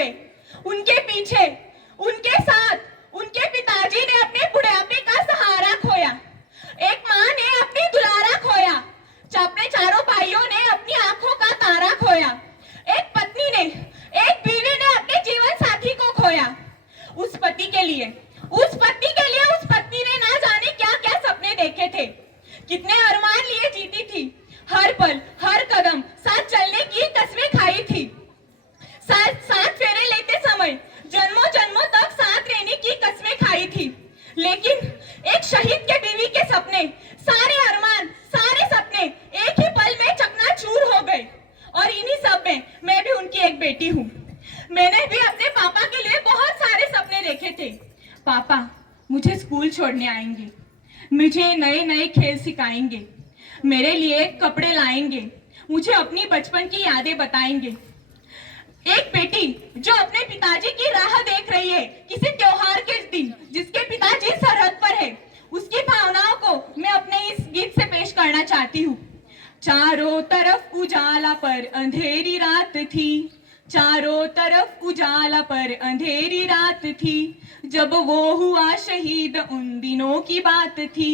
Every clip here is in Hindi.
हुए। उनके पीछे, उनके साथ उनके पिताजी ने अपने बुढ़ापे का सहारा खोया। एक माँ ने अपनी दुलारा खोया। अपने चारों भाइयों ने अपनी आंखों का तारा खोया। एक पत्नी ने, एक बीवी ने अपने जीवन साथी को खोया। उस पति के लिए, उस पत्नी ने ना जाने क्या क्या सपने देखे थे, कितने अरमान लिए जीती थी। हर पल, हर कदम साथ चलने की कसमें खाई थी। साथ फेरे लेते समय जन्मों जन्मों तक साथ रहने की कसमें खाई थी। लेकिन एक शहीद के बीवी के सपने, सारे अरमान, सारे सपने एक ही पल में चकनाचूर हो गए। और इन्हीं सब में मैं भी उनकी एक बेटी हूँ। मैंने भी अपने पापा के लिए बहुत सारे सपने देखे थे। पापा मुझे स्कूल छोड़ने आएंगे, मुझे नए नए खेल सिखाएंगे, मेरे लिए कपड़े लाएंगे, मुझे अपनी बचपन की यादें बताएंगे। एक बेटी जो अपने पिताजी की राह देख रही है किसी त्योहार के दिन, जिसके पिताजी सरहद पर है, उसकी भावनाओं को मैं अपने इस गीत से पेश करना चाहती हूँ। चारों तरफ उजाला पर अंधेरी रात थी, चारों तरफ उजाला पर अंधेरी रात थी, जब वो हुआ शहीद उन दिनों की बात थी,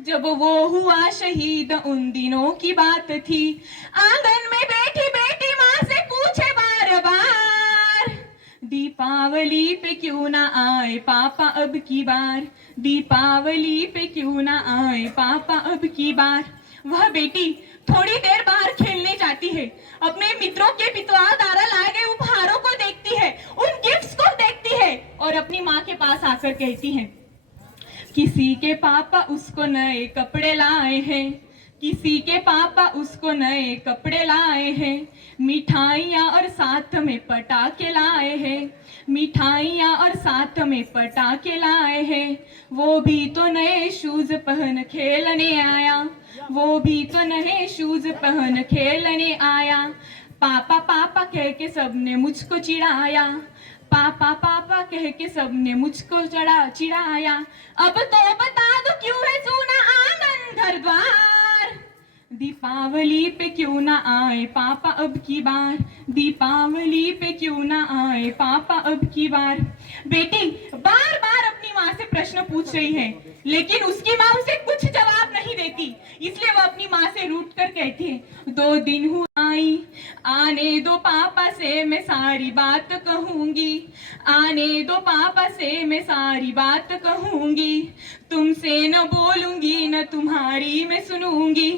जब वो हुआ शहीद उन दिनों की बात थी। आंगन में बैठी बेटी माँ से पूछे बार बार, दीपावली पे क्यों ना आए पापा अब की बार, दीपावली पे क्यों ना आए पापा अब की बार। वह बेटी थोड़ी देर बाहर खेलने जाती है, अपने मित्रों के पितवार द्वारा लाए गए उपहारों को देखती है, उन गिफ्ट्स को देखती है और अपनी माँ के पास आकर कहती है, किसी के पापा उसको नए कपड़े लाए हैं, किसी के पापा उसको नए कपड़े लाए हैं, मिठाइयाँ और साथ में पटाखे लाए हैं, मिठाइयाँ और साथ में पटाखे लाए हैं। वो भी तो नए शूज पहन खेलने आया, वो भी तो नए शूज पहन खेलने आया। पापा पापा कह के सबने मुझको चिढ़ाया, पापा पापा कह के सबने मुझको चिढ़ाया। अब तो बता दो क्यों है सूना आंगन घर द्वार, दीपावली पे क्यों ना आए पापा अब की बार, दीपावली पे क्यों ना आए पापा अब की बार। बेटी बार बार अपनी माँ से प्रश्न पूछ रही है, लेकिन उसकी माँ उसे कुछ जवाब नहीं देती, इसलिए वो अपनी माँ से रूठ कर कहती है, 2 दिन हुआ आई, आने दो पापा से मैं सारी बात कहूंगी, आने दो पापा से मैं सारी बात कहूंगी, तुमसे न बोलूंगी न तुम्हारी मैं सुनूंगी,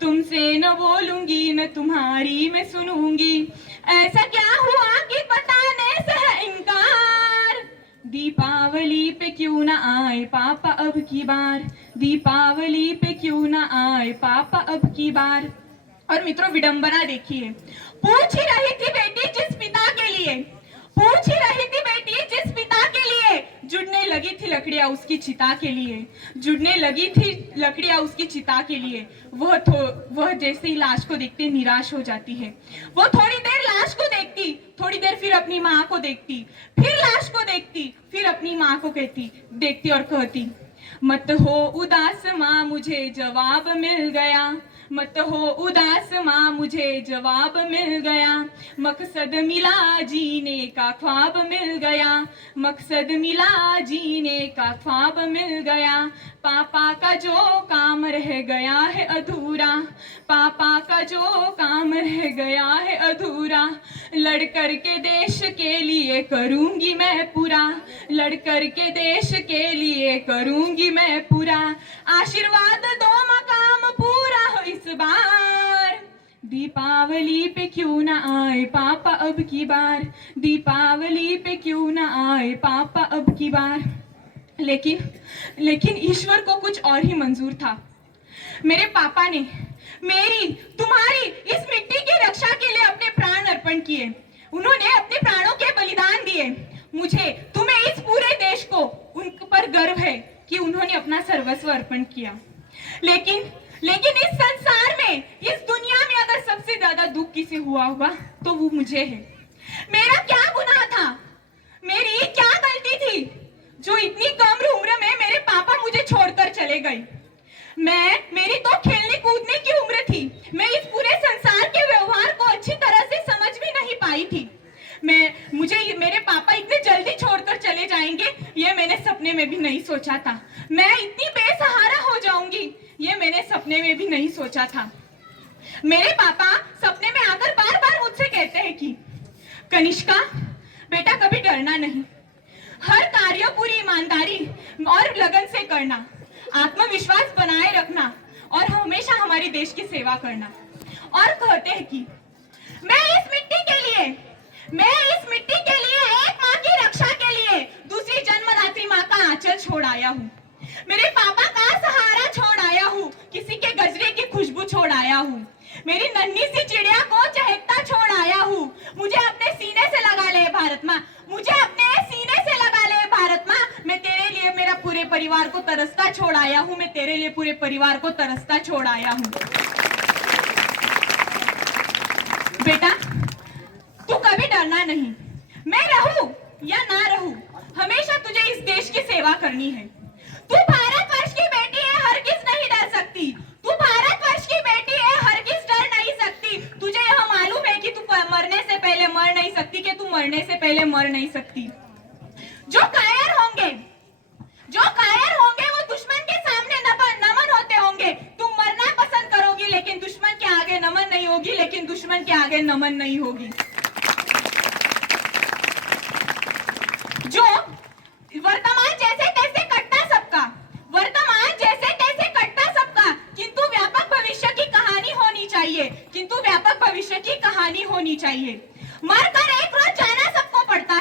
तुमसे न बोलूंगी न तुम्हारी मैं सुनूंगी। ऐसा क्या हुआ कि बताने से है इनकार, दीपावली पे क्यों ना आए पापा अब की बार, दीपावली पे क्यों ना आए पापा अब की बार। और मित्रों विडंबना देखिए, पूछ ही रही थी बेटी जिस पिता के लिए, पूछ ही रही थी बेटी जिस पिता के लिए, जुड़ने लगी थी लकड़ियां उसकी चिता के लिए, जुड़ने लगी थी लकड़ियां उसकी चिता के लिए। वह जैसे ही लाश को देखते निराश हो जाती है। वो थोड़ी देर लाश को देखती, थोड़ी देर फिर अपनी माँ को देखती, फिर लाश को देखती, फिर अपनी माँ को देखती और कहती, मत हो उदास माँ मुझे जवाब मिल गया, मत हो उदास माँ मुझे जवाब मिल गया, मकसद मिला जीने का ख्वाब मिल गया, मकसद मिला जीने का ख्वाब मिल गया। पापा का जो काम रह गया है अधूरा, पापा का जो काम रह गया है अधूरा, लड़ कर के देश के लिए करूंगी मैं पूरा, लड़ कर के देश के लिए करूंगी मैं पूरा। आशीर्वाद दो मकाम पूरा हो इस बार, दीपावली पे क्यों ना आए पापा अब की बार, दीपावली पे क्यों ना आए पापा अब की बार। लेकिन ईश्वर को कुछ और ही मंजूर था। मेरे पापा ने मेरी, तुम्हारी इस मिट्टी की रक्षा के लिए अपने प्राण अर्पण किए, उन्होंने अपने प्राणों के बलिदान दिए। मुझे, तुम्हें, इस पूरे देश को उन पर गर्व है कि उन्होंने अपना सर्वस्व अर्पण किया। लेकिन इस संसार में, इस दुनिया में अगर सबसे ज्यादा दुख किसे हुआ होगा तो वो मुझे है। मेरा क्या गुनाह था, मेरी क्या गलती थी जो इतनी कम उम्र में मेरे पापा मुझे छोड़कर चले गए। मेरी तो खेलने कूदने की उम्र थी, मैं इस पूरे संसार के व्यवहार को अच्छी तरह से समझ भी नहीं पाई थी। मुझे मेरे सपने में भी नहीं सोचा था। मैं इतनी बेसहारा हो जाऊंगी, ये मैंने सपने में भी नहीं सोचा था। मेरे पापा सपने में आकर बार बार मुझसे कहते हैं कि कनिष्का बेटा, कभी डरना नहीं, हर कार्य पूरी ईमानदारी और लगन से करना, आत्मविश्वास बनाए रखना और हमेशा हमारे देश की सेवा करना। और कहते हैं कि मैं इस मिट्टी के लिए एक माँ की रक्षा के लिए दूसरी जन्मदात्री माँ का आंचल छोड़ आया हूँ, मेरे पापा का सहारा छोड़ आया हूँ, किसी के गजरे की खुशबू छोड़ आया हूँ, मेरी नन्ही सी चिड़िया को चहकता छोड़ आया हूँ। मुझे अपने सीने से लगा ले भारत माँ, मुझे अपने सीने से लगा ले भारत माँ, मैं तेरे लिए मेरा पूरे परिवार को तरसता छोड़ आया हूँ, मैं तेरे लिए पूरे परिवार को तरसता छोड़ आया हूँ। बेटा, तू कभी डरना नहीं, मैं रहूं या ना रहूं, हमेशा तुझे इस देश की सेवा करनी है। तू भारतवर्ष की बेटी है, हरगिज नहीं डर सकती, तू भारतवर्ष की बेटी है, हरगिज डर नहीं सकती। तुझे यह मालूम है कि तू मरने से पहले मर नहीं सकती, कि तू मरने से पहले मर नहीं सकती। जो कायर होंगे वो दुश्मन के सामने नमन होते होंगे। तुम मरना पसंद करोगी लेकिन दुश्मन के आगे नमन नहीं होगी, लेकिन दुश्मन के आगे नमन नहीं होगी। जो वर्तमान जैसे तैसे कटता सबका, किंतु व्यापक भविष्य की कहानी होनी चाहिए, मरकर एक रोज जाना सबको पड़ता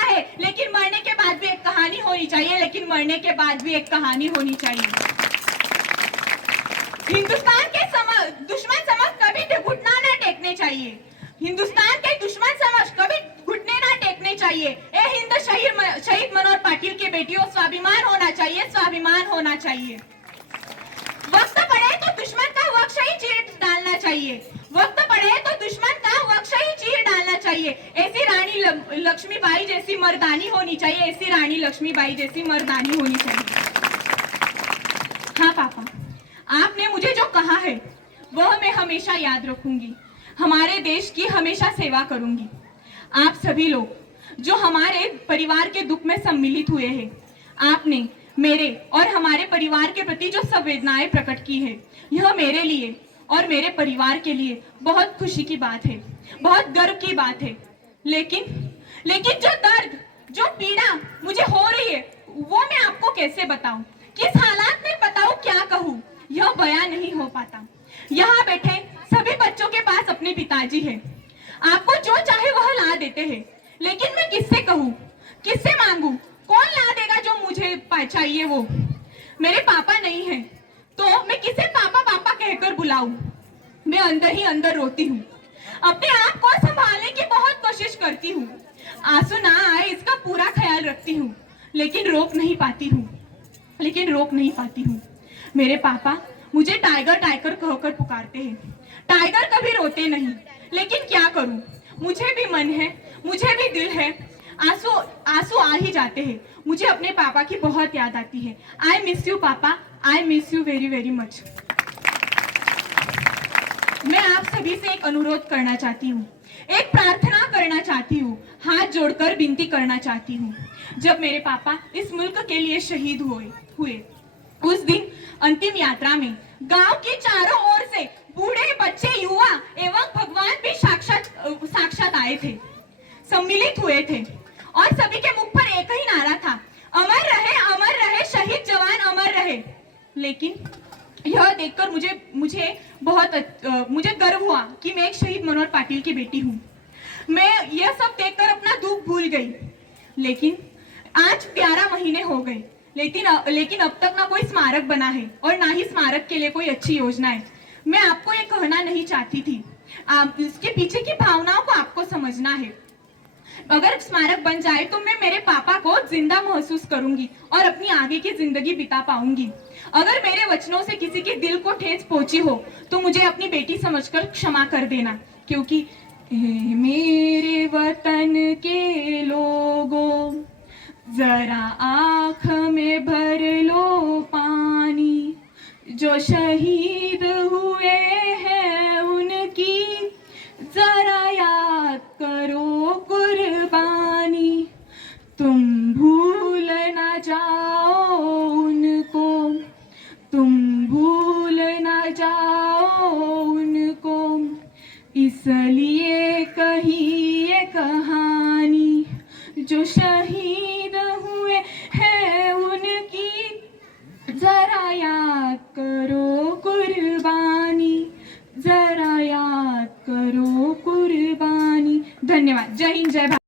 है, लेकिन मरने के बाद भी एक कहानी होनी चाहिए, हिंदुस्तान के दुश्मन समक्ष कभी घुटना न टेकने चाहिए, ए हिंद शहीद मनोहर पाटिल की बेटियों, स्वाभिमान होना चाहिए। वक्त पड़े तो दुश्मन का वक्ष ही चीर डालना चाहिए, ऐसी रानी लक्ष्मीबाई जैसी मर्दानी होनी चाहिए, हाँ पापा, आपने मुझे जो कहा है वह मैं हमेशा याद रखूंगी, हमारे देश की हमेशा सेवा करूंगी। आप सभी लोग जो हमारे परिवार के दुख में सम्मिलित हुए हैं, आपने मेरे और हमारे परिवार के प्रति जो संवेदनाएं प्रकट की है, यह मेरे लिए और मेरे परिवार के लिए बहुत खुशी की बात है, बहुत गर्व की बात है। लेकिन जो दर्द, जो पीड़ा मुझे हो रही है, वो मैं आपको कैसे बताऊं, किस हालात में बताऊं, क्या कहूं, यह बयान नहीं हो पाता। यहाँ बैठे सभी बच्चों के पास अपने पिताजी हैं, आपको जो चाहे वह ला देते हैं, लेकिन मैं किससे कहूं, किससे मांगू, कौन ला देगा जो मुझे चाहिए वो। मेरे पापा नहीं है तो मैं किसे पापा पापा कहकर बुलाऊं। मैं अंदर ही अंदर रोती हूँ, अपने आप को संभालने की बहुत कोशिश करती हूँ, आंसू ना आए इसका पूरा ख्याल रखती हूँ, लेकिन रोक नहीं पाती हूँ। मेरे पापा मुझे टाइगर टाइगर कहकर पुकारते हैं, टाइगर कभी रोते नहीं, लेकिन क्या करूं, मुझे भी मन है, मुझे भी दिल है, आंसू आ ही जाते हैं। मुझे अपने पापा की बहुत याद आती है। आई मिस यू पापा, I miss you very very much. मैं आप सभी से एक अनुरोध करना चाहती हूँ, एक प्रार्थना करना चाहती हूँ, हाथ जोड़कर विनती करना चाहती हूँ। जब मेरे पापा इस मुल्क के लिए शहीद हुए उस दिन अंतिम यात्रा में गांव के चारों ओर से बूढ़े, बच्चे, युवा एवं भगवान भी साक्षात आए थे, सम्मिलित हुए थे, और सभी के मुख पर एक ही नारा था, अमर रहे शहीद जवान, अमर रहे। लेकिन यह देखकर मुझे गर्व हुआ कि मैं एक शहीद मनोहर पाटिल की बेटी हूँ। मैं यह सब देखकर अपना दुख भूल गई। लेकिन आज 11 महीने हो गए, लेकिन अब तक ना कोई स्मारक बना है और ना ही स्मारक के लिए कोई अच्छी योजना है। मैं आपको ये कहना नहीं चाहती थी, इसके पीछे की भावनाओं को आपको समझना है। अगर स्मारक बन जाए तो मैं मेरे पापा को जिंदा महसूस करूंगी और अपनी आगे की जिंदगी बिता पाऊंगी। अगर मेरे वचनों से किसी के दिल को ठेस पहुंची हो तो मुझे अपनी बेटी समझकर क्षमा कर देना, क्योंकि मेरे वतन के लोगों जरा आँख में भर लो पानी, जो शहीद हुए हैं उनकी जरा याद करो कुर्बानी। जो शहीद हुए हैं उनकी जरा याद करो कुर्बानी, जरा याद करो कुर्बानी। धन्यवाद। जय हिंद, जय भारत।